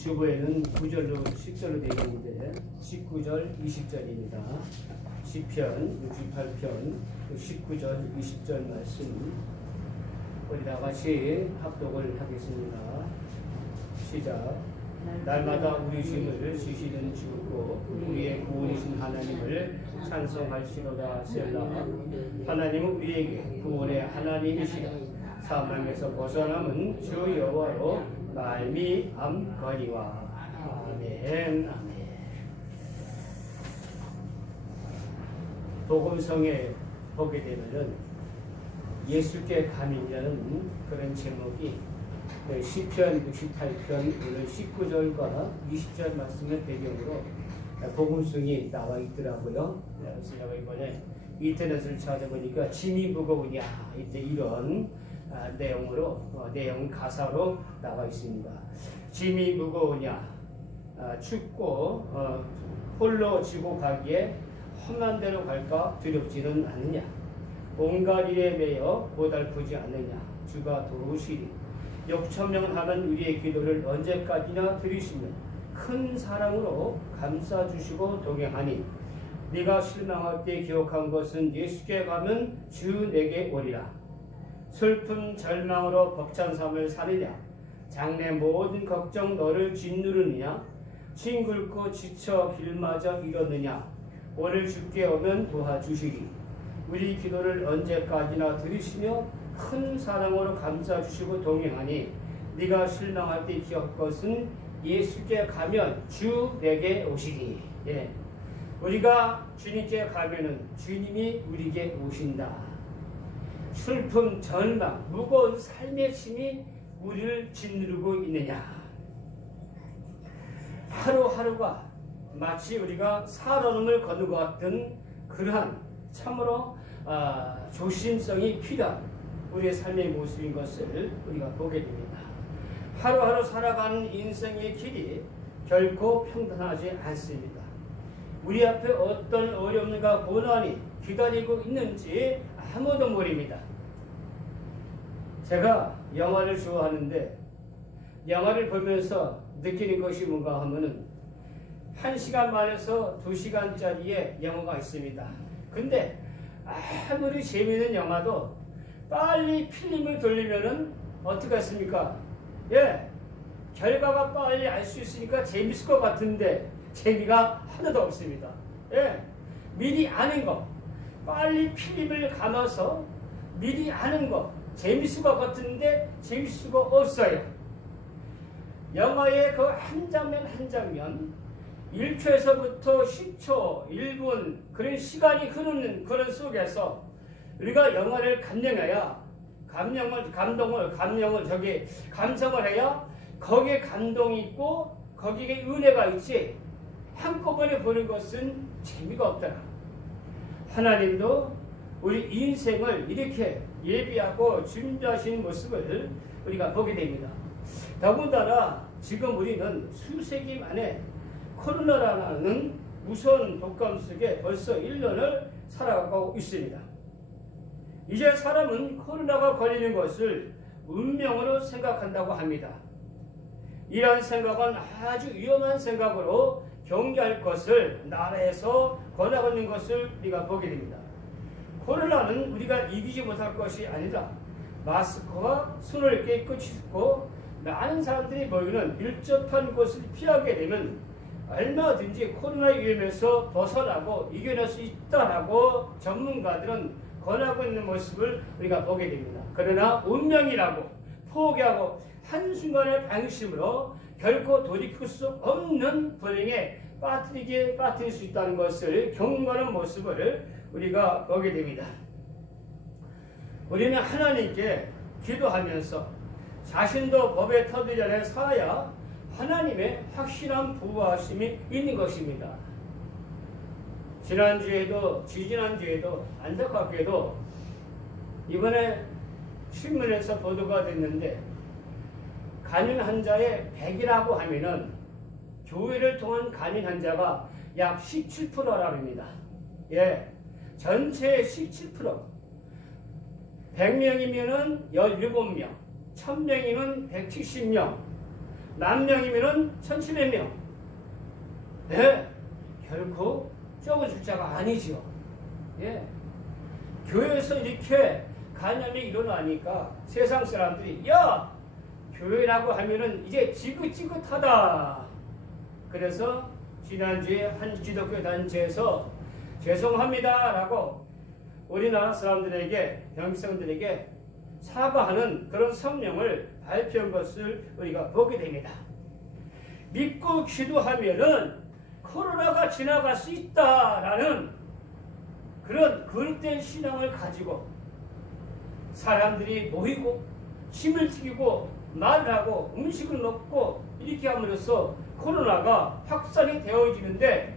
주보에는 9절로 10절로 되어 있는데 19절, 20절입니다. 시편 68편 19절, 20절 말씀 우리 다 같이 합독을 하겠습니다. 시작. 날마다 우리 힘을 주시는 주고 우리의 구원이신 하나님을 찬송할지로다. 셀라. 하나님은 우리에게 구원의 하나님이시라. 사망에서 벗어남은 주 여호와로 말미암거니와. 아멘. 아멘. 복음성에 보게 되면은 예수께 감인이라는 그런 제목이 시편 68편 오늘 19절과 20절 말씀의 배경으로 복음성이 나와 있더라고요. 그래서 제가 이번에 인터넷을 찾아보니까 짐이 무거우냐 이때 이런 내용 가사로 나와 있습니다. 짐이 무거우냐, 춥고 홀로 지고 가기에 험한 데로 갈까 두렵지는 않느냐, 온갖 일에 매여 고달프지 않느냐, 주가 도우시리. 역천명하는 우리의 기도를 언제까지나 들으시며 큰 사랑으로 감싸주시고 동행하니, 네가 실망할 때 기억한 것은 예수께 가면 주 내게 오리라. 슬픔 절망으로 벅찬 삶을 사느냐, 장래 모든 걱정 너를 짓누르느냐, 싱글고 지쳐 길마저 이러느냐, 오늘 주께 오면 도와주시리. 우리 기도를 언제까지나 들으시며 큰 사랑으로 감싸주시고 동행하니, 네가 실망할 때 기억할 것은 예수께 가면 주 내게 오시리. 예. 우리가 주님께 가면은 주님이 우리에게 오신다. 슬픔, 절망, 무거운 삶의 짐이 우리를 짓누르고 있느냐. 하루하루가 마치 우리가 살얼음을 걷는 것 같은 그러한 참으로 조심성이 필요한 우리의 삶의 모습인 것을 우리가 보게 됩니다. 하루하루 살아가는 인생의 길이 결코 평탄하지 않습니다. 우리 앞에 어떤 어려움과 고난이 기다리고 있는지 아무도 모릅니다. 제가 영화를 좋아하는데 영화를 보면서 느끼는 것이 뭔가 하면은 1시간 반에서 2시간짜리의 영화가 있습니다. 근데 아무리 재미있는 영화도 빨리 필름을 돌리면은 어떻게 했습니까? 예, 결과가 빨리 알 수 있으니까 재밌을 것 같은데 재미가 하나도 없습니다. 예, 미리 아는 거, 빨리 필름을 감아서 미리 아는 거 재밌을 것 같은데 재밌을 수가 없어요. 영화의 그 한 장면 한 장면 1초에서부터 10초, 1분 그런 시간이 흐르는 그런 속에서 우리가 영화를 감성을 해야 거기에 감동이 있고 거기에 은혜가 있지, 한꺼번에 보는 것은 재미가 없더라. 하나님도 우리 인생을 이렇게 예비하고 준비하신 모습을 우리가 보게 됩니다. 더군다나 지금 우리는 수세기 만에 코로나라는 무서운 독감 속에 벌써 1년을 살아가고 있습니다. 이제 사람은 코로나가 걸리는 것을 운명으로 생각한다고 합니다. 이러한 생각은 아주 위험한 생각으로 경계할 것을 나라에서 권하고 있는 것을 우리가 보게 됩니다. 코로나는 우리가 이기지 못할 것이 아니라 마스크와 손을 깨끗이 씻고 많은 사람들이 모이는 밀접한 곳을 피하게 되면 얼마든지 코로나의 위험에서 벗어나고 이겨낼 수 있다라고 전문가들은 권하고 있는 모습을 우리가 보게 됩니다. 그러나 운명이라고 포기하고 한순간의 방심으로 결코 돌이킬 수 없는 불행에 빠뜨릴 수 있다는 것을 경고하는 모습을 우리가 보게 됩니다. 우리는 하나님께 기도하면서 자신도 법에 터들지 않아 살아야 하나님의 확실한 보호하심이 있는 것입니다. 지난주에도 지지난주에도 안타깝게도 이번에 신문에서 보도가 됐는데, 간인 환자의 100이라고 하면은 교회를 통한 간인 환자가 약 17%라고 합니다. 예, 전체의 17%. 100명이면은 17명, 1000명이면 170명. 10,000명이면은 1,700명. 네, 결코 적은 숫자가 아니죠. 예. 교회에서 이렇게 간염이 일어나니까 세상 사람들이 야! 교회라고 하면은 이제 지긋지긋하다. 그래서 지난주에 한 기독교 단체에서 죄송합니다 라고 우리나라 사람들에게, 병성들에게 사과하는 그런 성명을 발표한 것을 우리가 보게 됩니다. 믿고 기도하면은 코로나가 지나갈 수 있다라는 그런 그릇된 신앙을 가지고 사람들이 모이고 침을 튀기고 말을 하고 음식을 먹고 이렇게 함으로써 코로나가 확산이 되어지는데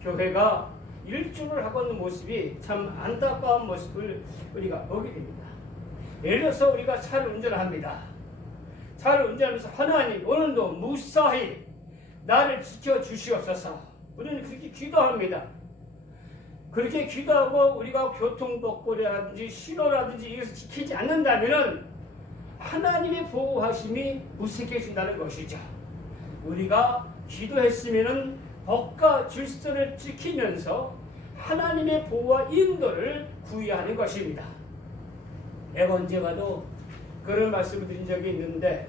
교회가 일주를 하고 있는 모습이 참 안타까운 모습을 우리가 보게 됩니다. 예를 들어서 우리가 차를 운전합니다. 차를 운전하면서 하나님 오늘도 무사히 나를 지켜주시옵소서. 우리는 그렇게 기도합니다. 그렇게 기도하고 우리가 교통법규라든지 신호라든지 이것을 지키지 않는다면 하나님의 보호하심이 무색해진다는 것이죠. 우리가 기도했으면 법과 질서를 지키면서 하나님의 보호와 인도를 구해야 하는 것입니다. 내가 언제 봐도 그런 말씀을 드린 적이 있는데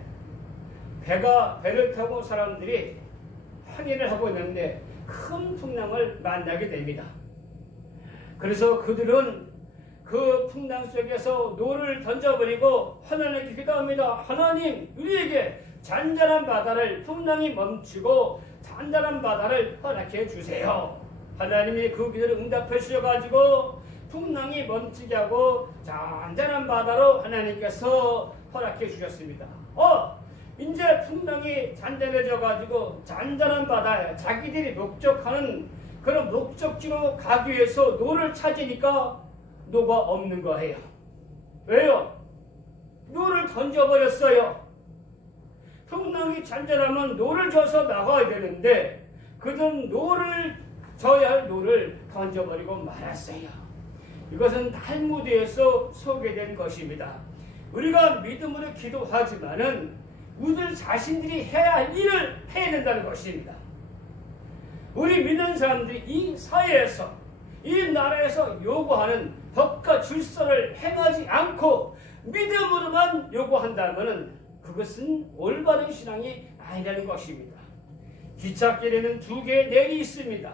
배를 타고 사람들이 항해를 하고 있는데 큰 풍랑을 만나게 됩니다. 그래서 그들은 그 풍랑 속에서 노를 던져버리고 하나님께 기도합니다. 하나님, 우리에게 잔잔한 바다를, 풍랑이 멈추고 잔잔한 바다를 허락해 주세요. 하나님이 그 기도를 응답해 주셔가지고 풍랑이 멈추게 하고 잔잔한 바다로 하나님께서 허락해 주셨습니다. 이제 풍랑이 잔잔해져가지고 잔잔한 바다에 자기들이 목적하는 그런 목적지로 가기 위해서 노를 찾으니까 노가 없는 거예요. 왜요? 노를 던져버렸어요. 풍랑이 잔잔하면 노를 져서 나가야 되는데 그들은 져야 할 노를 던져버리고 말았어요. 이것은 탈무드에서 소개된 것입니다. 우리가 믿음으로 기도하지만은 우리들 자신들이 해야 할 일을 해야 된다는 것입니다. 우리 믿는 사람들이 이 사회에서, 이 나라에서 요구하는 법과 질서를 행하지 않고 믿음으로만 요구한다면 그것은 올바른 신앙이 아니라는 것입니다. 기찻길에는 2개의 내리 있습니다.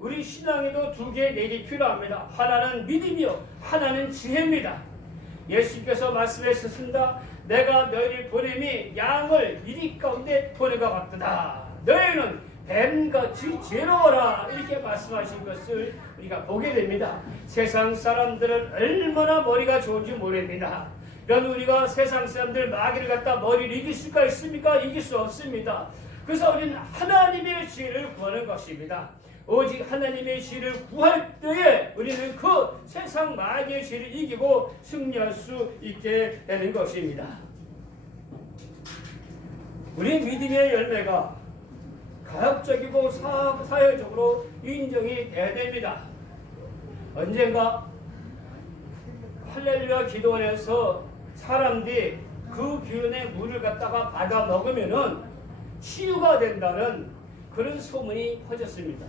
우리 신앙에도 2개의 내리 필요합니다. 하나는 믿음이요, 하나는 지혜입니다. 예수께서 말씀하셨습니다. 내가 너희를 보냄이 양을 이리 가운데 보내가 같도다. 너희는 뱀같이 지혜로워라. 이렇게 말씀하신 것을 우리가 보게 됩니다. 세상 사람들은 얼마나 머리가 좋은지 모릅니다. 그럼 우리가 세상 사람들 마귀를 갖다 머리를 이길 수가 있습니까? 이길 수 없습니다. 그래서 우리는 하나님의 지혜를 구하는 것입니다. 오직 하나님의 지혜를 구할 때에 우리는 그 세상 마귀의 지혜를 이기고 승리할 수 있게 되는 것입니다. 우리 믿음의 열매가 가역적이고 사회적으로 인정이 돼야 됩니다. 언젠가 할렐루야 기도원에서 사람들이 그 기운의 물을 갖다가 받아 먹으면은 치유가 된다는 그런 소문이 퍼졌습니다.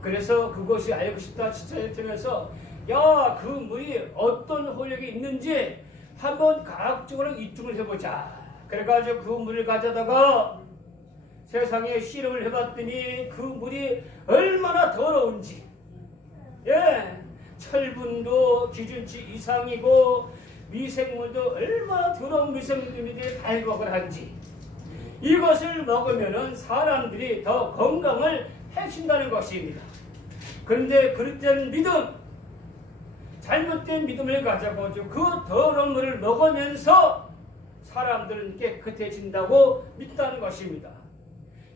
그래서 그것이 알고 싶다 지체를 들면서 야, 그 물이 어떤 효력이 있는지 한번 과학적으로 입증을 해보자. 그래가지고 그 물을 가져다가 세상에 실험을 해봤더니 그 물이 얼마나 더러운지, 철분도 기준치 이상이고 미생물도 얼마나 더러운 미생물들이 발각을 한지, 이것을 먹으면 사람들이 더 건강을 해친다는 것입니다. 그런데 그릇된 믿음, 잘못된 믿음을 가져고 그 더러운 물을 먹으면서 사람들은 깨끗해진다고 믿다는 것입니다.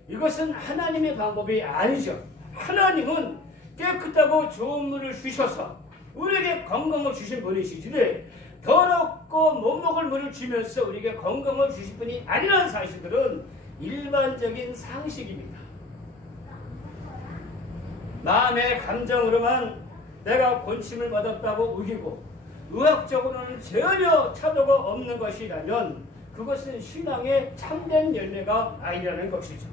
이것은 하나님의 방법이 아니죠. 하나님은 깨끗하고 좋은 물을 주셔서 우리에게 건강을 주신 분이시지 더럽고 못 먹을 물을 주면서 우리에게 건강을 주신 분이 아니라는 사실들은 일반적인 상식입니다. 마음의 감정으로만 내가 곤침을 받았다고 우기고 의학적으로는 전혀 차도가 없는 것이라면 그것은 신앙의 참된 열매가 아니라는 것이죠.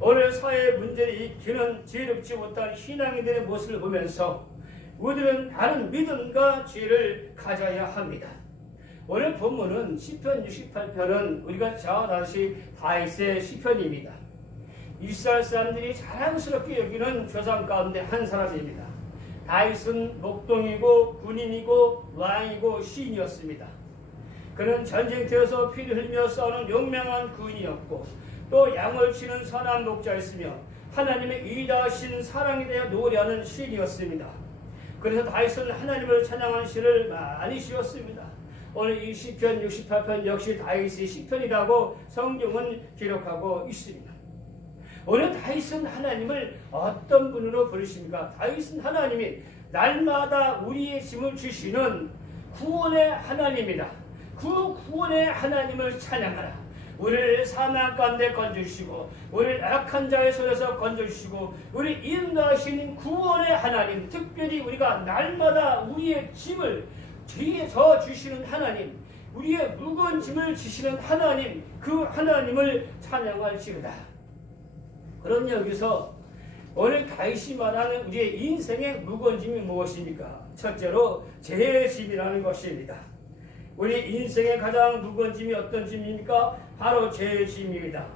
오늘 사회의 문제를 익히는 지혜롭지 못한 신앙인들의 모습을 보면서 우리들은 다른 믿음과 지혜를 가져야 합니다. 오늘 본문은 시편 68편은 우리가 잘 아시 다윗의 시편입니다. 이스라엘 사람들이 자랑스럽게 여기는 조상 가운데 한 사람입니다. 다윗은 목동이고 군인이고 왕이고 시인이었습니다. 그는 전쟁터에서 피를 흘리며 싸우는 용맹한 군인이었고 또 양을 치는 선한 목자였으며 하나님의 위대하신 사랑에 대해 노래하는 시인이었습니다. 그래서 다윗은 하나님을 찬양하는 시를 많이 지었습니다. 오늘 이 시편 68편 역시 다윗의 시편이라고 성경은 기록하고 있습니다. 오늘 다윗은 하나님을 어떤 분으로 부르십니까? 다윗은 하나님이 날마다 우리의 짐을 주시는 구원의 하나님이다. 그 구원의 하나님을 찬양하라. 우리를 사망 가운데 건져주시고 우리를 악한 자의 손에서 건져주시고 우리 인도하신 구원의 하나님, 특별히 우리가 날마다 우리의 짐을 뒤에 져 주시는 하나님, 우리의 무거운 짐을 지시는 하나님, 그 하나님을 찬양할지어다. 그럼 여기서 오늘 다윗이 말하는 우리의 인생의 무거운 짐이 무엇입니까? 첫째로 죄의 짐이라는 것입니다. 우리 인생의 가장 무거운 짐이 어떤 짐입니까? 바로 죄의 짐입니다.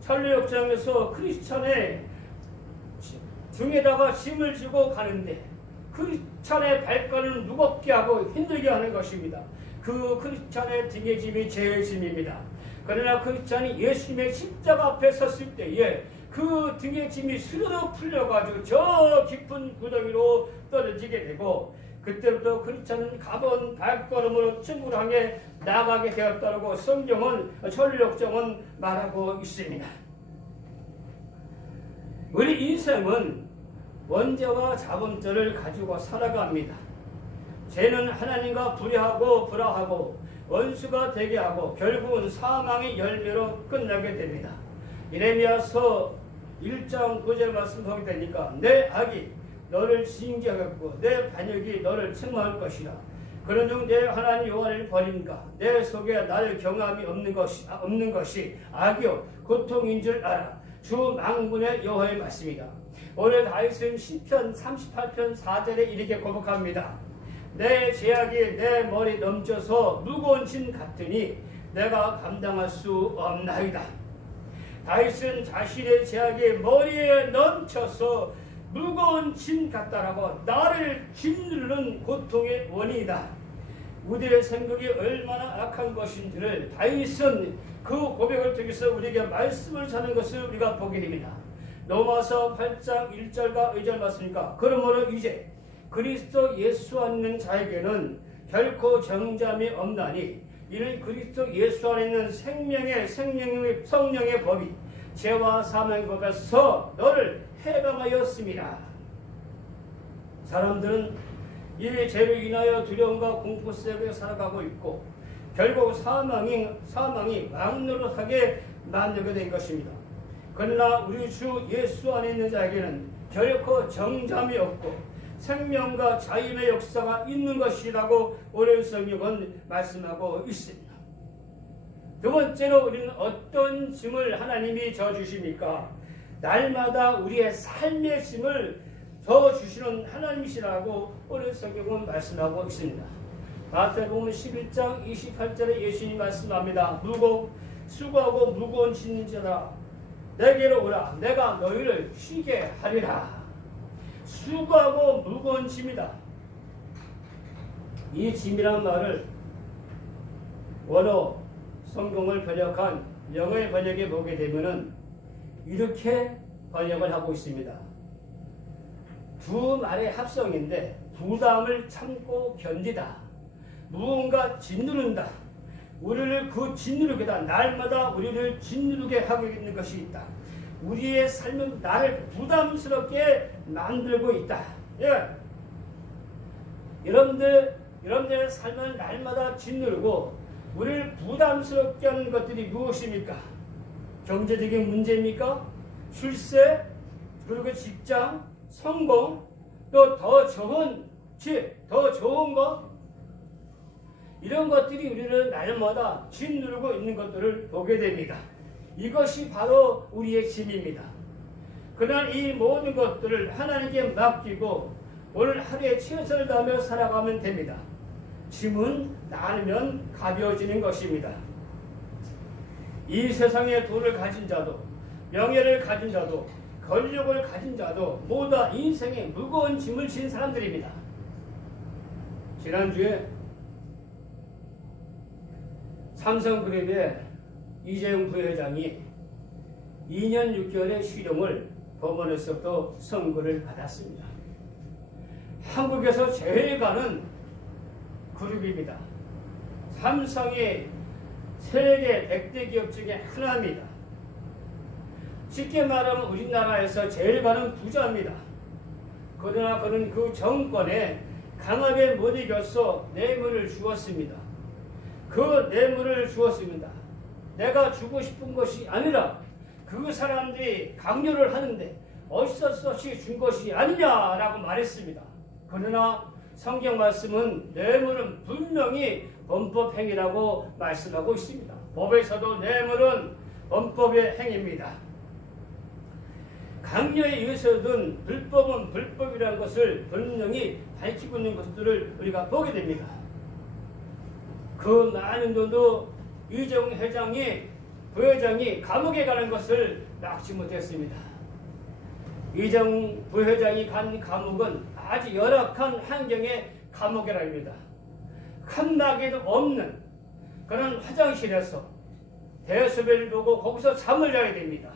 천류역정에서 크리스찬의 등에다가 짐을 지고 가는데 크리스찬의 발걸음을 무겁게 하고 힘들게 하는 것입니다. 그 크리스찬의 등의 짐이 죄의 짐입니다. 그러나 크리스찬이 예수님의 십자가 앞에 섰을 때에 그 등의 짐이 스르르 풀려가지고 저 깊은 구덩이로 떨어지게 되고 그때부터 크리스찬은 가벼운 발걸음으로 천국을 향해 나가게 되었다고 성경은 천류역정은 말하고 있습니다. 우리 인생은 원죄와 자범죄를 가지고 살아갑니다. 죄는 하나님과 불화하고 원수가 되게 하고 결국은 사망의 열매로 끝나게 됩니다. 예레미야서 1장 9절 말씀 보게 되니까 내 악이 너를 징계하겠고 내 반역이 너를 책망할 것이라. 그런즉 내 하나님 여호와를 버린가 내 속에 나를 경험이 없는 것이 악이요 고통인 줄 알아. 주 만군의 여호와의 말씀이다. 오늘 다윗은 시편 38편 4절에 이렇게 고백합니다. 내 죄악이 내 머리 넘쳐서 무거운 짐 같으니 내가 감당할 수 없나이다. 다윗은 자신의 죄악이 머리에 넘쳐서 무거운 짐 같다라고 나를 짓누르는 고통의 원인이다. 우리의 생각이 얼마나 악한 것인지를 다윗은 그 고백을 통해서 우리에게 말씀을 전하는 것을 우리가 보게 됩니다. 로마서 8장 1절과 2절 말씀이니까 그러므로 이제 그리스도 예수 안에 있는 자에게는 결코 정잠이 없나니 이는 그리스도 예수 안에 있는 생명의 성령의 법이 죄와 사망의 법에서 너를 해방하였습니다. 사람들은 이 죄로 인하여 두려움과 공포 속에 살아가고 있고 결국 사망이 막노릇하게 만들게 된 것입니다. 그러나 우리 주 예수 안에 있는 자에게는 결코 정잠이 없고 생명과 자유의 역사가 있는 것이라고 오늘 성경은 말씀하고 있습니다. 두 번째로 우리는 어떤 짐을 하나님이 져주십니까? 날마다 우리의 삶의 짐을 져주시는 하나님이시라고 오늘 성경은 말씀하고 있습니다. 마태복음 11장 28절에 예수님이 말씀합니다. 수고하고 무거운 짐진 자들아 내게로 오라 내가 너희를 쉬게 하리라. 수고하고 무거운 짐이다. 이 짐이란 말을 원어 성경을 번역한 영어의 번역에 보게 되면은 이렇게 번역을 하고 있습니다. 두 말의 합성인데 부담을 참고 견디다. 무언가 짓누른다. 우리를 그 짓누르게다. 날마다 우리를 짓누르게 하고 있는 것이 있다. 우리의 삶은 나를 부담스럽게 만들고 있다. 예. 여러분들의 삶은 날마다 짓누르고 우리를 부담스럽게 하는 것들이 무엇입니까? 경제적인 문제입니까? 출세, 그리고 직장, 성공, 또 더 좋은 것? 이런 것들이 우리는 날마다 짓누르고 있는 것들을 보게 됩니다. 이것이 바로 우리의 짐입니다. 그러나 이 모든 것들을 하나님께 맡기고 오늘 하루에 최선을 다하며 살아가면 됩니다. 짐은 나누면 가벼워지는 것입니다. 이 세상에 돈을 가진 자도, 명예를 가진 자도, 권력을 가진 자도 모두 다 인생에 무거운 짐을 진 사람들입니다. 지난주에 삼성그룹의 이재용 부회장이 2년 6개월의 실형을 법원에서부터 선고를 받았습니다. 한국에서 제일 가는 그룹입니다. 삼성이 세계 100대 기업 중에 하나입니다. 쉽게 말하면 우리나라에서 제일 가는 부자입니다. 그러나 그는 그 정권에 강하게 못 이겨서 뇌물을 주었습니다. 그 뇌물을 주었습니다. 내가 주고 싶은 것이 아니라 그 사람들이 강요를 하는데 어쩔 수 없이 준 것이 아니냐라고 말했습니다. 그러나 성경 말씀은 뇌물은 분명히 범법행위라고 말씀하고 있습니다. 법에서도 뇌물은 범법의 행위입니다. 강요에 의해서든 불법은 불법이라는 것을 분명히 밝히고 있는 것들을 우리가 보게 됩니다. 그 많은 돈도 이재용 부회장이 감옥에 가는 것을 막지 못했습니다. 이재용 부회장이 간 감옥은 아주 열악한 환경의 감옥이랍니다. 칸막이도 없는 그런 화장실에서 대수배를 보고 거기서 잠을 자야 됩니다.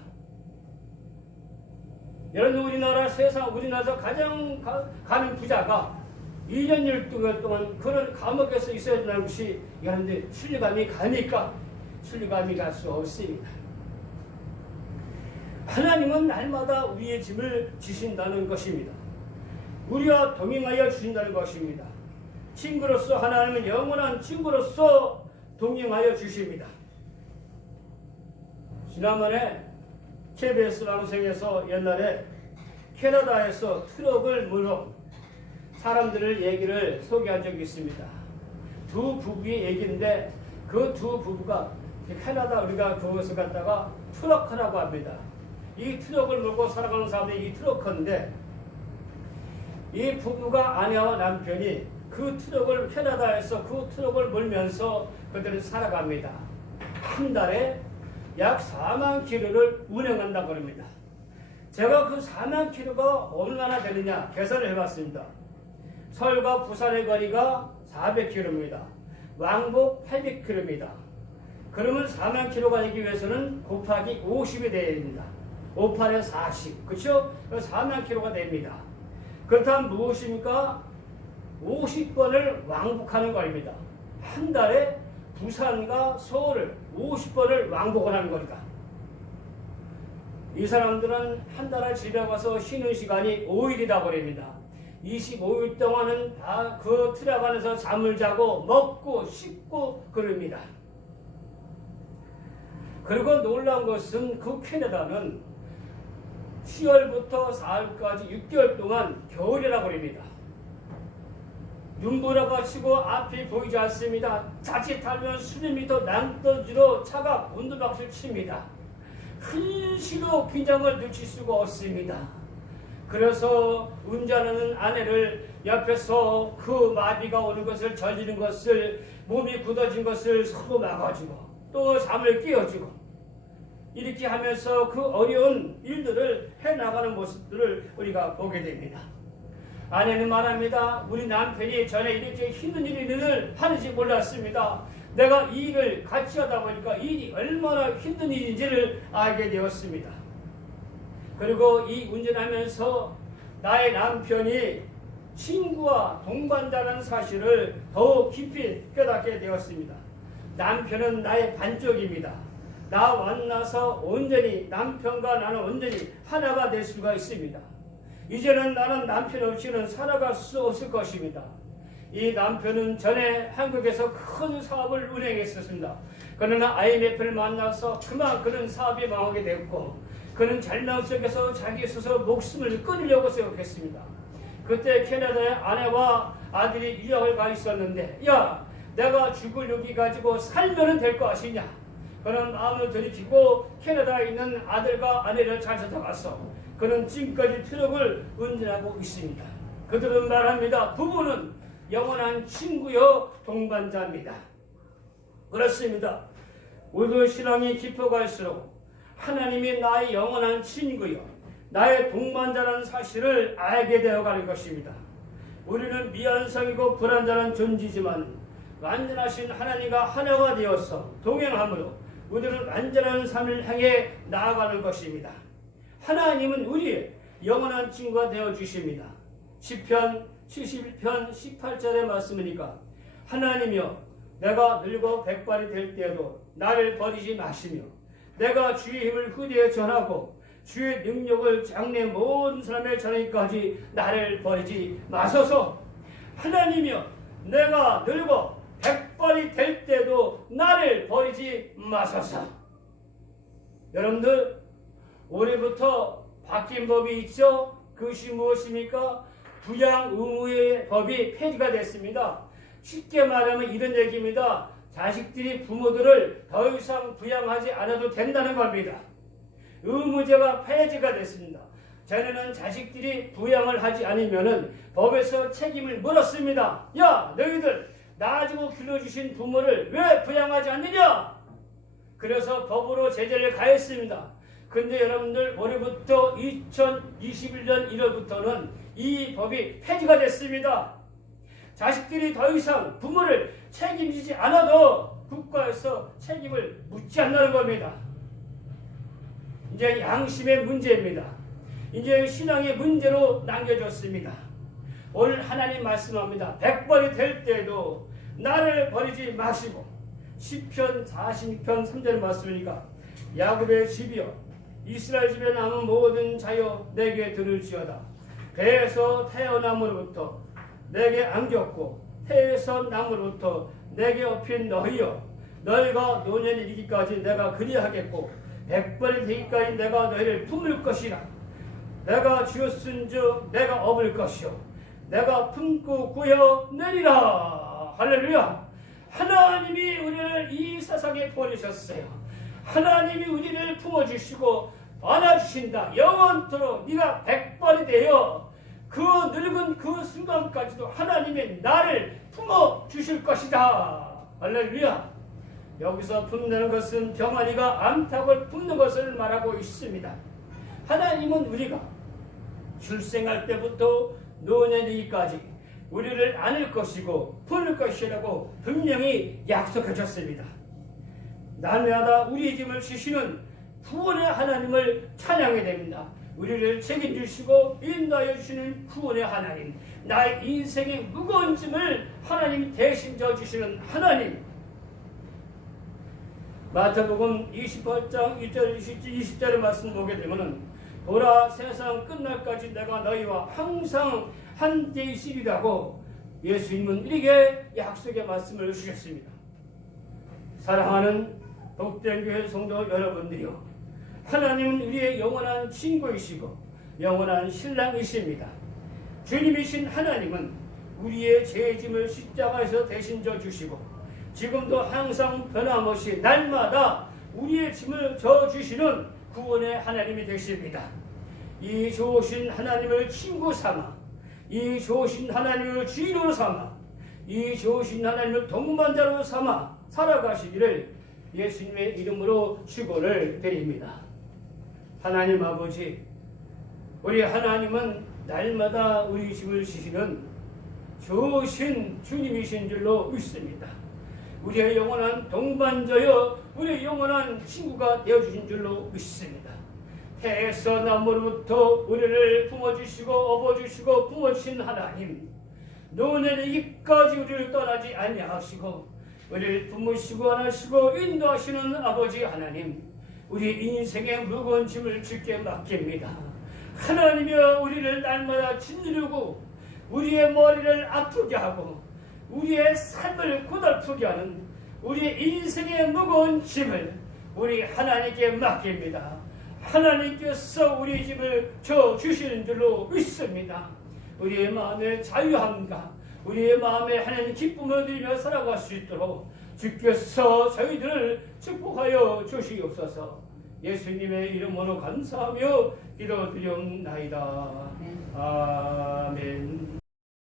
여러분, 우리나라에서 가장 가는 부자가 2년 12개월 동안 그런 감옥에서 있어야 된다는 것이 여러분들 신뢰감이 가니까 신뢰감이 갈 수 없습니다. 하나님은 날마다 우리의 짐을 지신다는 것입니다. 우리와 동행하여 주신다는 것입니다. 친구로서 하나님은 영원한 친구로서 동행하여 주십니다. 지난번에 KBS 방송에서 옛날에 캐나다에서 트럭을 몰고 사람들을 얘기를 소개한 적이 있습니다. 두 부부의 얘기인데 그 두 부부가 캐나다 우리가 그것을 갖다가 트럭커라고 합니다. 이 트럭을 몰고 살아가는 사람들이 이 트럭커인데 이 부부가 아내와 남편이 그 트럭을 캐나다에서 그 트럭을 몰면서 그들은 살아갑니다. 한 달에 약 4만 킬로를 운행한다고 합니다. 제가 그 4만 킬로가 얼마나 되느냐 계산을 해봤습니다. 서울과 부산의 거리가 400킬로입니다. 왕복 800킬로입니다. 그러면 4만 킬로가 되기 위해서는 곱하기 50이 되어야 됩니다. 58에 40, 그렇죠? 4만 킬로가 됩니다. 그렇다면 무엇입니까? 50번을 왕복하는 거입니다. 한 달에 부산과 서울을 50번을 왕복을 하는 거니까. 이 사람들은 한 달에 집에 가서 쉬는 시간이 5일이라고 합니다. 25일 동안은 다 그 트럭 안에서 잠을 자고 먹고 씻고 그럽니다. 그리고 놀라운 것은 그 캐나다는 10월부터 4월까지 6개월 동안 겨울이라고 합니다. 눈보라가 치고 앞이 보이지 않습니다. 자칫하면 수백 미터 남떨지로 차가 온도박수를 칩니다. 한시도 긴장을 늦출 수가 없습니다. 그래서 운전하는 아내를 옆에서 그 마비가 오는 것을 저지른 것을 몸이 굳어진 것을 서로 막아주고 또 잠을 깨워주고 이렇게 하면서 그 어려운 일들을 해나가는 모습들을 우리가 보게 됩니다. 아내는 말합니다. 우리 남편이 전에 이렇게 힘든 일을 하는지 몰랐습니다. 내가 이 일을 같이 하다 보니까 이 일이 얼마나 힘든 일인지를 알게 되었습니다. 그리고 이 운전하면서 나의 남편이 친구와 동반자라는 사실을 더욱 깊이 깨닫게 되었습니다. 남편은 나의 반쪽입니다. 나와 만나서 온전히 남편과 나는 온전히 하나가 될 수가 있습니다. 이제는 나는 남편 없이는 살아갈 수 없을 것입니다. 이 남편은 전에 한국에서 큰 사업을 운행했었습니다. 그러나 IMF를 만나서 그만 그런 사업이 망하게 됐고 그는 절망 속에서 자기 스스로 목숨을 끊으려고 생각했습니다. 그때 캐나다의 아내와 아들이 유학을 가 있었는데 야 내가 죽을 여기 가지고 살면은 될 것이냐. 그런 마음을 들이키고 캐나다에 있는 아들과 아내를 잘 찾아가서 그는 지금까지 트럭을 운전하고 있습니다. 그들은 말합니다. 부부는 영원한 친구여 동반자입니다. 그렇습니다. 우리도 신앙이 깊어갈수록 하나님이 나의 영원한 친구여 나의 동반자라는 사실을 알게 되어가는 것입니다. 우리는 미완성이고 불완전한 존재지만 완전하신 하나님과 하나가 되어서 동행함으로 우리는 완전한 삶을 향해 나아가는 것입니다. 하나님은 우리의 영원한 친구가 되어주십니다. 시편 71편 18절의 말씀이니까 하나님이여 내가 늙어 백발이 될 때에도 나를 버리지 마시며 내가 주의 힘을 후대에 전하고 주의 능력을 장래 모든 사람의 전하기까지 나를 버리지 마소서. 하나님이여 내가 늙어 백발이 될 때도 나를 버리지 마소서. 여러분들 올해부터 바뀐 법이 있죠. 그것이 무엇입니까? 부양 의무의 법이 폐지가 됐습니다. 쉽게 말하면 이런 얘기입니다. 자식들이 부모들을 더 이상 부양하지 않아도 된다는 겁니다. 의무제가 폐지가 됐습니다. 전에는 자식들이 부양을 하지 않으면 법에서 책임을 물었습니다. 야 너희들 낳아주고 길러주신 부모를 왜 부양하지 않느냐? 그래서 법으로 제재를 가했습니다. 근데 여러분들 올해부터 2021년 1월부터는 이 법이 폐지가 됐습니다. 자식들이 더 이상 부모를 책임지지 않아도 국가에서 책임을 묻지 않는 겁니다. 이제 양심의 문제입니다. 이제 신앙의 문제로 남겨졌습니다. 오늘 하나님 말씀합니다. 백발이 될 때에도 나를 버리지 마시고 시편 46편 3절 말씀이니까 야곱의 집이여 이스라엘 집에 남은 모든 자여 내게 들을지어다. 배에서 태어남으로부터 내게 안겼고 태에서 남으로부터 내게 업힌 너희여 너희가 노년에 이르기까지 내가 그리하겠고 백발이 되기까지 내가 너희를 품을 것이라. 내가 주었은즉 내가 업을 것이요 내가 품고 구해내리라. 할렐루야. 하나님이 우리를 이 세상에 보내셨어요. 하나님이 우리를 품어주시고 안아주신다. 영원토록 네가 백발이 되어 그 늙은 그 순간까지도 하나님이 나를 품어주실 것이다. 할렐루야. 여기서 품는 것은 병아리가 암탉을 품는 것을 말하고 있습니다. 하나님은 우리가 출생할 때부터 노년이기까지 우리를 안을 것이고 품을 것이라고 분명히 약속하셨습니다. 날마다 우리의 짐을 지시는 구원의 하나님을 찬양해야 됩니다. 우리를 책임주시고 인도하여 주시는 구원의 하나님, 나의 인생의 무거운 짐을 하나님이 대신 져주시는 하나님. 마태복음 28장 1절 20절의 말씀 보게 되면 보라 세상 끝날까지 내가 너희와 항상 함께 있으리라고 예수님은 우리에게 약속의 말씀을 주셨습니다. 사랑하는 복된교회 성도 여러분들이요, 하나님은 우리의 영원한 친구이시고 영원한 신랑이십니다. 주님이신 하나님은 우리의 죄짐을 십자가에서 대신 져주시고 지금도 항상 변함없이 날마다 우리의 짐을 져주시는 구원의 하나님이 되십니다. 이 좋으신 하나님을 친구 삼아, 이 좋으신 하나님을 주인으로 삼아, 이 좋으신 하나님을 동반자로 삼아 살아가시기를 예수님의 이름으로 축원을 드립니다. 하나님 아버지, 우리 하나님은 날마다 우리 짐을 지시는 좋으신 주님이신 줄로 믿습니다. 우리의 영원한 동반자여 우리의 영원한 친구가 되어주신 줄로 믿습니다. 태에서 남으로부터 우리를 품어주시고 업어주시고 품어주신 하나님, 노년의 이까지 우리를 떠나지 아니하시고 우리를 품으시고 안하시고 인도하시는 아버지 하나님, 우리 인생의 무거운 짐을 주께 맡깁니다. 하나님이여 우리를 날마다 짓누르고 우리의 머리를 아프게 하고 우리의 삶을 고달프게 하는 우리의 인생의 무거운 짐을 우리 하나님께 맡깁니다. 하나님께서 우리 짐을 져주시는 줄로 믿습니다. 우리의 마음의 자유함과 우리의 마음에 하나님 기쁨을 얻으며 살아갈 수 있도록 주께서 저희들을 축복하여 주시옵소서. 예수님의 이름으로 감사하며 기도드리옵나이다.